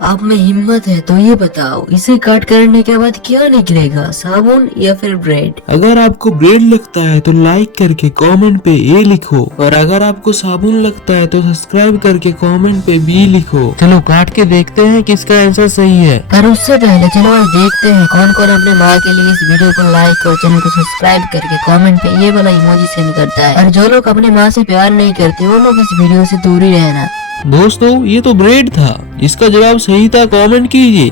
आप में हिम्मत है तो ये बताओ, इसे काट करने के बाद क्या निकलेगा, साबुन या फिर ब्रेड? अगर आपको ब्रेड लगता है तो लाइक करके कमेंट पे ए लिखो, और अगर आपको साबुन लगता है तो सब्सक्राइब करके कमेंट पे बी लिखो। चलो काट के देखते हैं किसका आंसर सही है। पर उससे पहले चलो आज देखते हैं कौन कौन अपने माँ के लिए इस वीडियो को लाइक और चैनल को सब्सक्राइब करके कमेंट पे ये वाला इमोजी सेंड करता है। और जो लोग अपनी माँ से प्यार नहीं करते वो लोग इस वीडियो से दूर ही रहना। दोस्तों ये तो ब्रेड था, इसका जवाब सही था, कमेंट कीजिए।